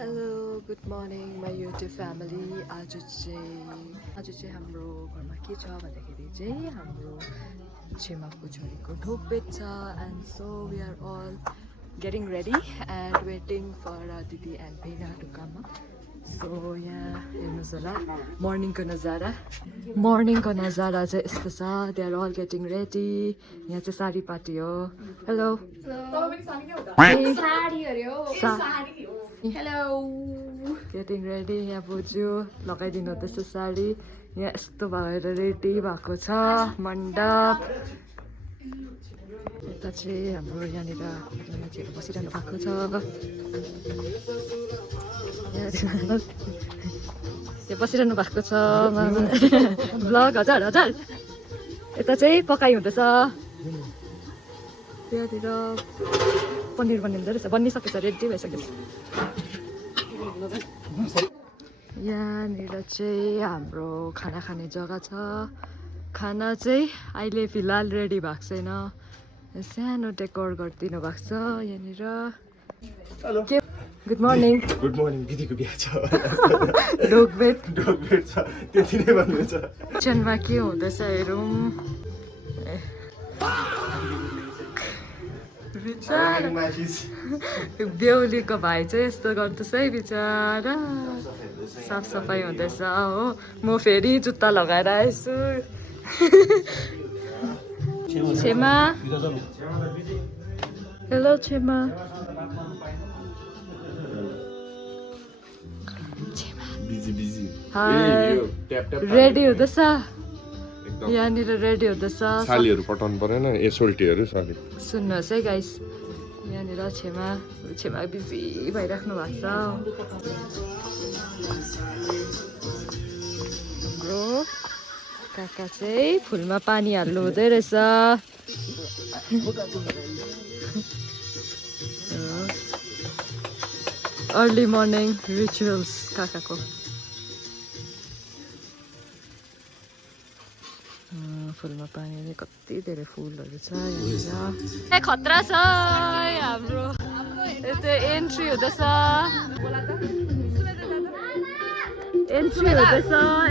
Hello, good morning my YouTube family. आज चाहिँ हाम्रो घरमा के छ भन्दाखेरि चाहिँ हाम्रो छेमाको छोरीको ढोक बेच्छ and so we are all getting ready and waiting for दिदी and Bena to come up. So यहाँ हेर्नुहोस् होला मर्निङको नजारा चाहिँ यस्तो छ. They are all getting ready. यहाँ चाहिँ साडी पार्टी हो. Hello. Hello. Getting ready. यहाँ बोजू लगाइदिनु हुँदैछ साडी. यहाँ यस्तो भएर रेडी भएको छ मण्डप. यता चाहिँ हाम्रो यहाँनिर मान्छेहरू बसिरहनु भएको छ. यहाँ बसिरहनु भएको छ भ्लग. हजुर यता चाहिँ पकाइ हुँदैछ. त्यहाँतिर पनिर बनिँदो रहेछ. बनिसकेछ, रेडी भइसकेछ. यहाँनिर चाहिँ हाम्रो खाना खाने जग्गा छ. खाना चाहिँ अहिले फिलहाल रेडी भएको छैन. सानो डेकोर गरिदिनु भएको छ यहाँनिर. Good morning. Good morning. दिदीको बिहा छ. ढोकबेट छ त्यति नै भन्नुहुन्छ. किचनमा के हुँदैछ हेरौँ. बेहुलीको भाइ चाहिँ यस्तो गर्दैछ है बिचरा. साफसफाइ हुँदैछ हो. म फेरि जुत्ता लगाएर आएछु. छेमा. हेलो छेमा. रेडी हुँदैछ. यहाँनिर रेडी हुँदैछ. सालीहरू पठाउनु परेन. एसोल्टीहरू सरी. सुन्नुहोस् है गाइस, यहाँनिर छेमा बिजी भइराख्नु भएको छ. हाम्रो काका चाहिँ फुलमा पानी हाल्नु हुँदै रहेछ. अर्ली मर्निङ रिचुअल्स काकाको. फुलमा पानी कति धेरै फुलहरू छ यहाँनिर. खतरा छ हाम्रो. यता एन्ट्री हुँदैछ.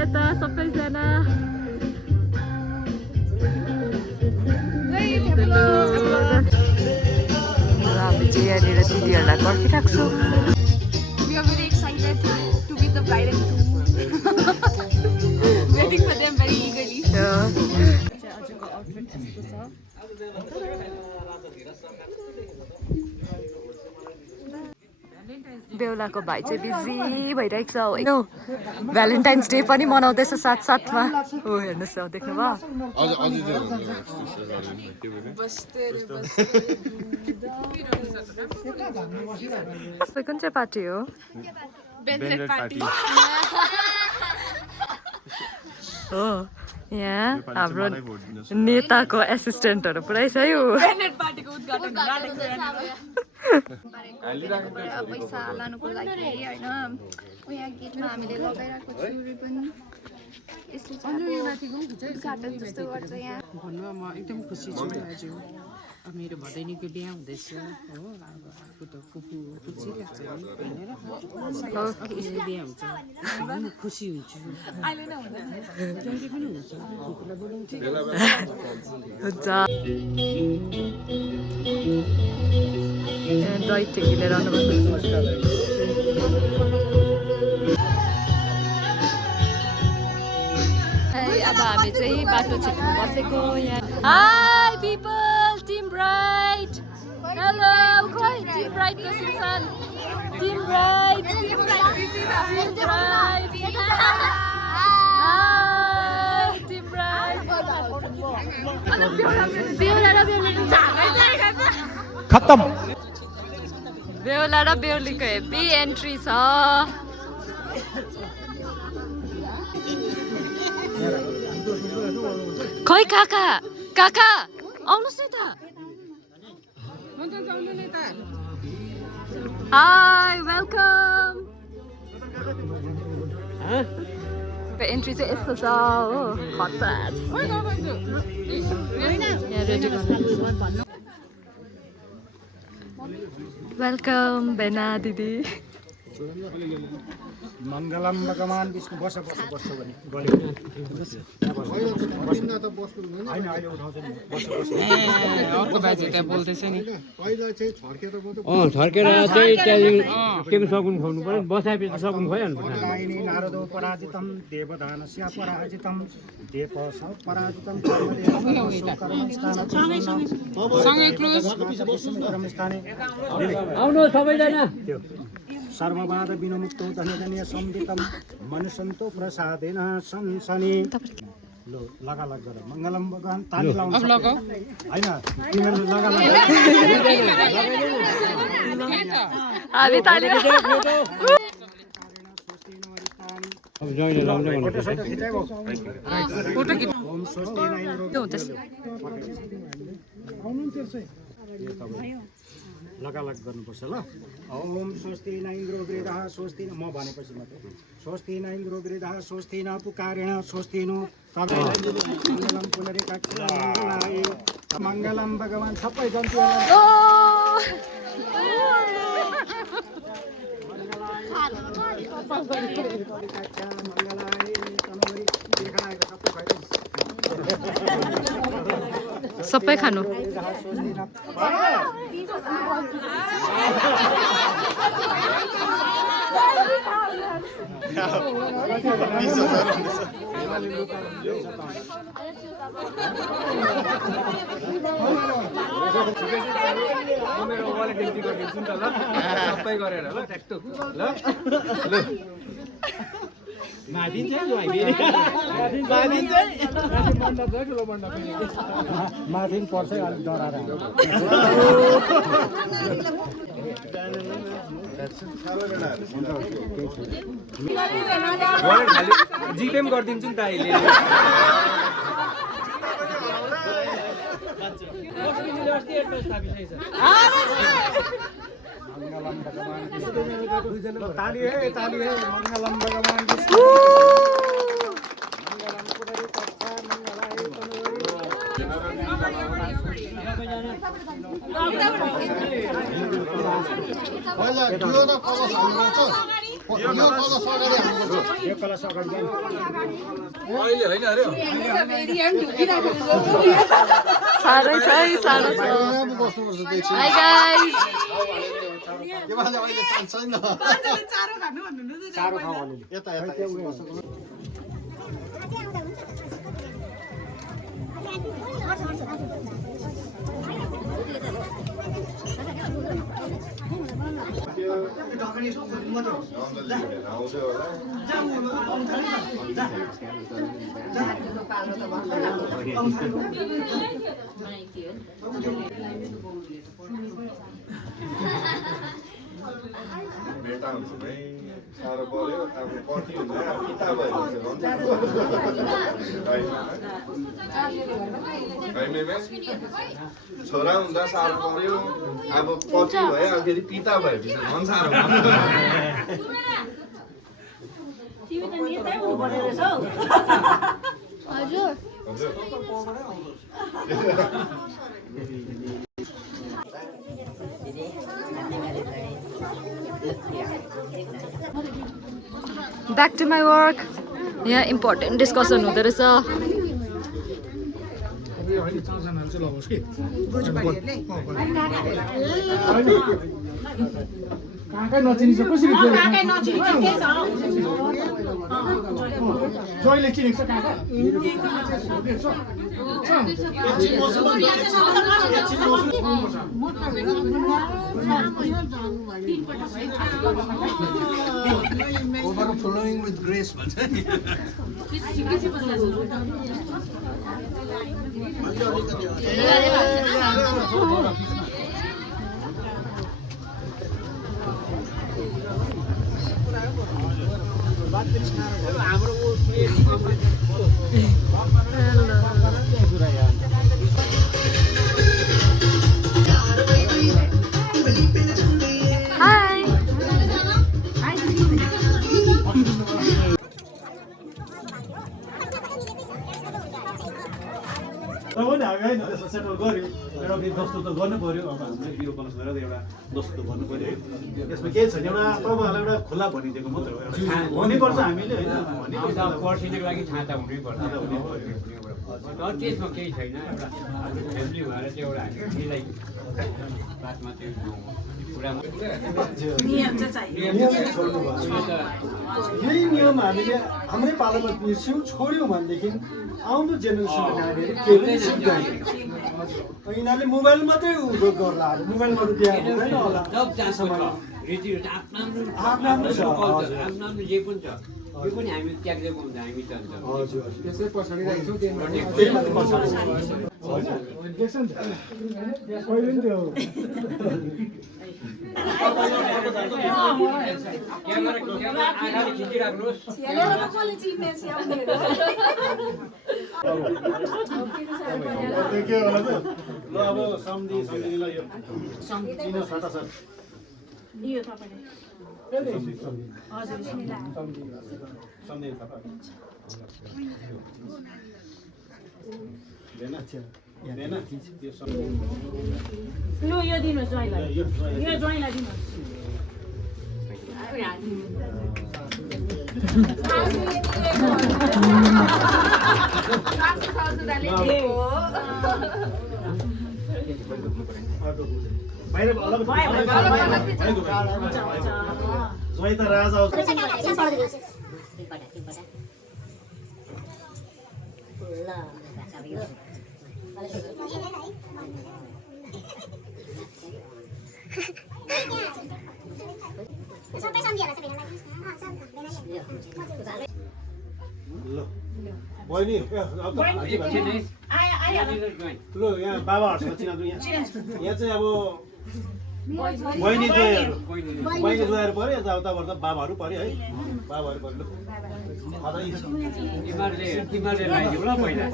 यता सबैजना. हामी चाहिँ यहाँनिर दिदीहरूलाई पर्खिरहेको छौँ. We are very excited to meet the bride and groom. Waiting for them very eagerly. बेहुलाको भाइ चाहिँ बिजी भइरहेको छ. भ्यालेन्टाइन्स डे पनि मनाउँदैछ साथसाथमा. हो हेर्नुहोस् देख्नुभयो. कुन चाहिँ पार्टी हो? हो यहाँ हाम्रो नेताको एसिस्टेन्टहरू पुरै छ है. पैसा लानुको लागि होइन. यहाँ गेटमा हामीले लगाइरहेको छु रिबन. यसले उद्घाटन जस्तो गर्छ यहाँ. भन्नुमा म एकदम खुसी छु. आज मेरो भदैनीको बिहा हुँदैछ हो. अब आफू त फुपू खुसी लाग्छ नि बिहा हुन्छ. म खुसी हुन्छु. जहिले पनि हुन्छ. फुपूलाई बोलाउँछु. हुन्छ. दही टेकिलेर अब हामी चाहिँ बाटो छेकमा बसेको यहाँ. Hi people, team bride. Hello खोइ टिम ब्राइडको सिक्सन. Team bride. खत्तम. बेहुला र बेहुलीको हेभी एन्ट्री छ. खोइ काका आउनुहोस् न त. High welcome. एन्ट्री चाहिँ यस्तो छ हो. यहाँ रेडी गर्नु. वेलकम बेना दिदी. मङ्गलम भगवान विष्णु बस भने अर्को बाजे त्यहाँ बोल्दैछ नि छर्केर चाहिँ त्यहाँदेखि के सगुन खुवाउनु पर्यो बसाएपछि सगुन खुवाइहाल्नु पर्छ नारदो पराजितम देवदानस्य पराजितम देव पराजितम आउनु सबैजना सर्ववाद विनमुक्तो धन्य सम्दितम मनुसन्तो प्रसादेन संसनि लो लगालग गर मङ्गलम भगवान ताली लाउनु हैन तिमीहरु लगालग हामी ताली अब जहिले लाउँछ फोटो खिच ओम स्वस्ति नैन्द्रो लगालग गर्नुपर्छ ल ओम स्वस्ति नैन्द्रो गृधः स्वस्ति म भनेपछि मात्रै स्वस्ति नैन्द्रो गृधः स्वस्ति न पुकारेण स्वस्ति नो मङ्गलम पुनरेकाक्षराय मङ्गलम भगवान सबै सबै खानु मेरो वालेट एन्ट्री गरिदिन्छु नि त ल सबै गरेर ल ट्याक्टुक ल मादिन्छ माथिन पर्छ अलिक डराएर वालेट खाली जिपे पनि गरिदिन्छु नि त अहिले मङ्गलम भगवान ताली है मङ्गलम भगवान मङ्गलम पुनरेकाक्षा मङ्गलाय यो कलश अगाडि अहिले होइन अरे साह्रै छ है साह्रो छ हाई गाइस चारो खाऊ अलिअलि यता भेटा हुन्छ भाइ साह्रो पर्यो अब कति हुन्छ पिता भयो छोरा हुँदा साह्रो पर्यो अब पछि भयो अब फेरि पिता भएपछि झन् साह्रो Back to my work. यहाँ इम्पोर्टेन्ट डिस्कसन हुँदो रहेछ काकै नचिनिन्छ कसरी जहिले चिनेको छ काका Overflowing with grace भन्छ नि Hi. पनि हामी होइन त्यसमा सेटल गऱ्यौँ एउटा फेरि दस्तो त गर्नु पऱ्यो अब हामीले बिउ बनाउनु गरेर एउटा दस्तो गर्नु पऱ्यो है यसमा केही छैन एउटा तपाईँहरूलाई एउटा खुला भनिदिएको मात्रै हो भन्नुपर्छ हामीले होइन पर्सिनको लागि छाता हुनैपर्छ तर त्यसमा केही छैन एउटा हाम्रो फ्यामिली भएर चाहिँ एउटा हामीलाई बातमा त्यो कुरामा यही नियम हामीले हाम्रै पालामा बिर्स्यौँ छोड्यौँ भनेदेखि आउँदो जेनेरेसनको नानीहरू केही पनि सिक्दैन यिनीहरूले मोबाइल मात्रै गर्ला मोबाइलमा बिहा हुँदैन होला आफ्नो छ आफ्नो जे पनि छ यो पनि हामी त्याग्दिएको हुन्छ हामी त हजुर त्यसै पछाडि राख्छौँ त्यही मात्रै पछाडि पहिले नि त्यो आँखाले खिचिराख्नुहोस् के होला त ल अब सम्झिनुलाई यो चिनो छाता छ सम्झिनु थाहा लु यो दिनुहोस् ज्वाइँलाई यो ज्वाइँलाई दिनुहोस् ज्वाइँ त राजा आउँछ ल बहिनी ल यहाँ बाबाहरूसँग चिनाउँछु यहाँ चाहिँ अब बहिनी जोहरू पऱ्यो यताउताबाट त बाबाहरू पऱ्यो है बाबाहरू पऱ्यो तिमीहरूले लगाइदिउ ल पहिला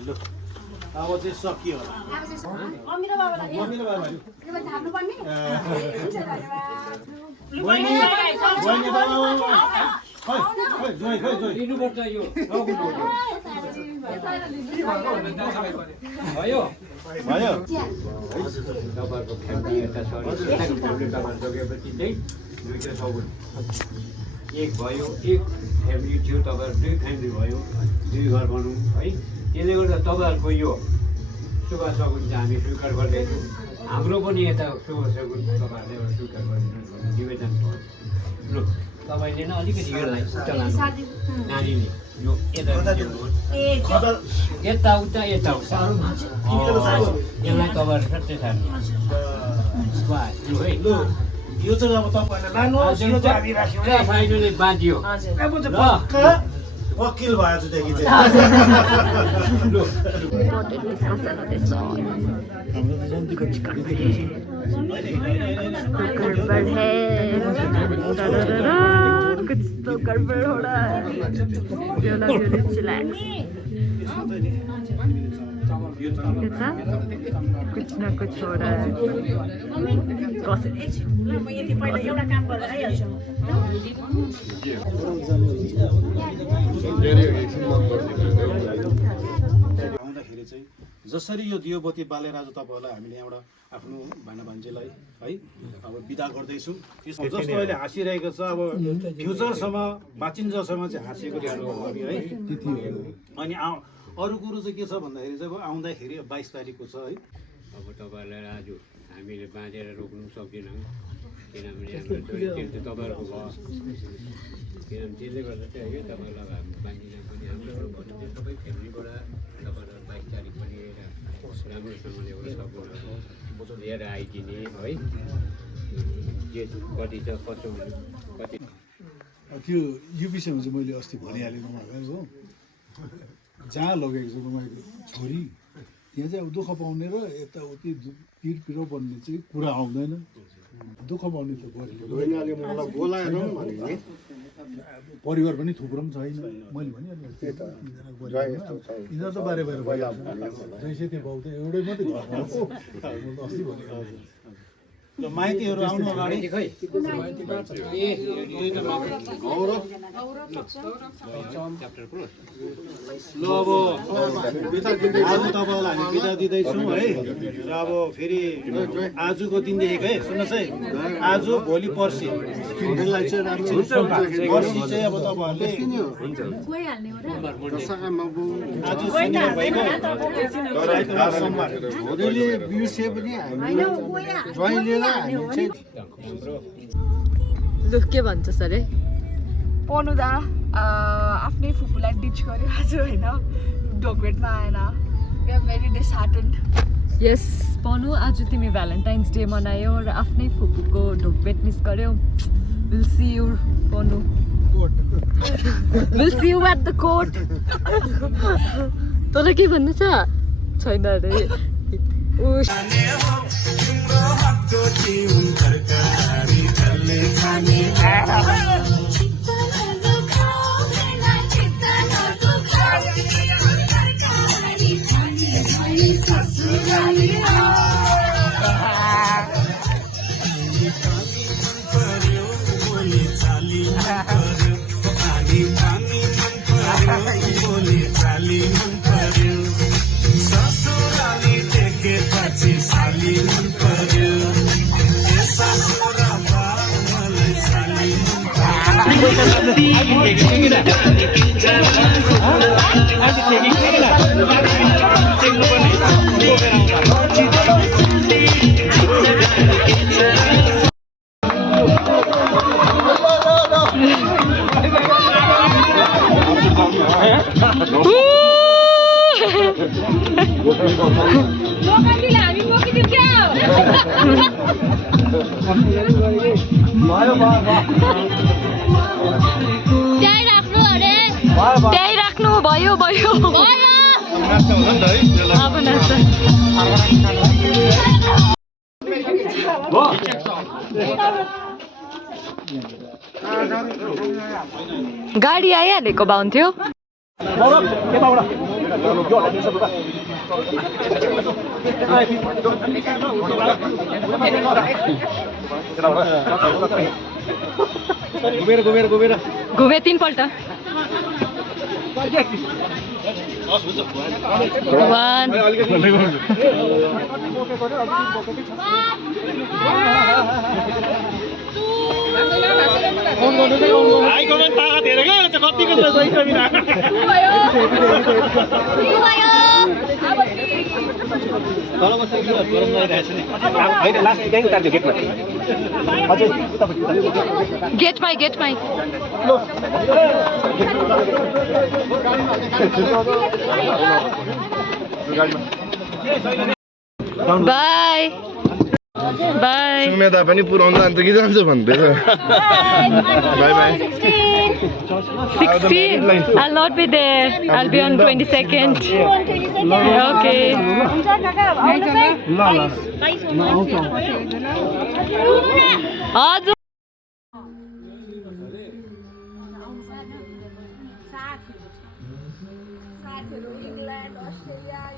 ल अब चाहिँ सकियो होला अमिरो बाबालाई मम्मीले बाबाहरू थाप्नुपर्ने बहिनी बहिनी लिनुपर्छ यो भयो भयो तपाईँहरूको फ्यामिली यता तपाईँ सकेपछि चाहिँ दुईवटा सगुन एक भयो एक फ्यामिली थियो तपाईँहरू दुई फ्यामिली भयो दुई घर भनौँ है त्यसले गर्दा तपाईँहरूको यो शुभ सगुन चाहिँ हामी स्वीकार गर्दैछौँ हाम्रो पनि यता शुभ सगुन तपाईँहरूले एउटा स्वीकार गरिदिनुहोस् भन्ने निवेदन छ ल तपाईँले नै अलिकति यसलाई उता लानु नानीले यो यता यताउता यताउता यसलाई तपाईँहरू सट्टै सार्नु है ल यो चाहिँ अब तपाईँहरूले लानुहोस् यो चाहिँ हामी राख्यौँ है फाइनली बाँधियो वकिल भएछ देखि चाहिँ गड़बड़ है कुछ तो गड़बड़ हो रहा है चिलैक्स कुछ ना कुछ हो रहा है आउँदाखेरि चाहिँ जसरी यो दियोबत्ती बालेर आज तपाईँहरूलाई हामीले एउटा आफ्नो भाइना भान्जीलाई है अब बिदा गर्दैछौँ जस्तो अहिले हाँसिरहेको छ अब फ्युचरसम्म बाँचिन्जेलसम्म चाहिँ हाँसिएको देख्नु हामी है अनि अरू कुरो चाहिँ के छ भन्दाखेरि चाहिँ अब आउँदाखेरि 22 तारिकको छ है अब तपाईँहरूलाई आज हामीले बाँधेर रोक्नु सक्दैनौँ किनभने हाम्रो छोरी चेली त तपाईँहरूको भयो किनभने त्यसले गर्दा चाहिँ है तपाईँहरूलाई हामी बाँधिन पनि हाम्रो भन्नु चाहिँ सबै फ्यामिलीबाट तपाईँहरूलाई 22 तारिक पनि राम्रोसँगले एउटा सपोर्ट लिएर आइदिने है जे कति छ कसो कति त्यो यो विषयमा चाहिँ मैले अस्ति भनिहालेँ उहाँलाई हो जहाँ लगेको छ तपाईँको छोरी त्यहाँ चाहिँ अब दुःख पाउने र यताउति पिरो बन्ने चाहिँ कुरा आउँदैन दुःख पाउने त परिवार पनि थुप्रो पनि छैन मैले भनिहालेँ यिनीहरू त बारे बारे भइहाल्छ जैसे त्यो बाउ त एउटै मात्रै घरमा हो अस्ति भनेको ल माइतीहरू आउनु अगाडि गौरव ल अब आज तपाईँलाई हामी बिदा दिँदैछौँ है र अब फेरि आजको दिनदेखि है सुन्नुहोस् है आज भोलि पर्सि पर्सि चाहिँ अब तपाईँहरूले आज शनिबार भइगयो आइतबार सोमबार बिर्से पनि लु के भन्छ सर है पढ्नु दा आफ्नै फुपूलाई डिच गर्यो आज होइन ढोकभेटमा आएन we are very disheartened yes Panu आज तिमी भ्यालेन्टाइन्स डे मनायौ र आफ्नै फुपूको ढोकभेट मिस गर्यौ will see you Panu will see you at the court तँलाई के भन्नु छ छैन अरे त्यही राख्नु भयो भयो अब नाच्छ गाडी आइहालेको भए हुन्थ्यो घुमे 3 पल्ट 1 गेट माई बाई बाई सुमेदा पनि पुऱ्याउन जान्छ कि जान्छ भन्दैछ by by 16 I'll not be there I'll be on 22nd okay हजुर साथीहरू इङ्ल्यान्ड अस्ट्रेलिया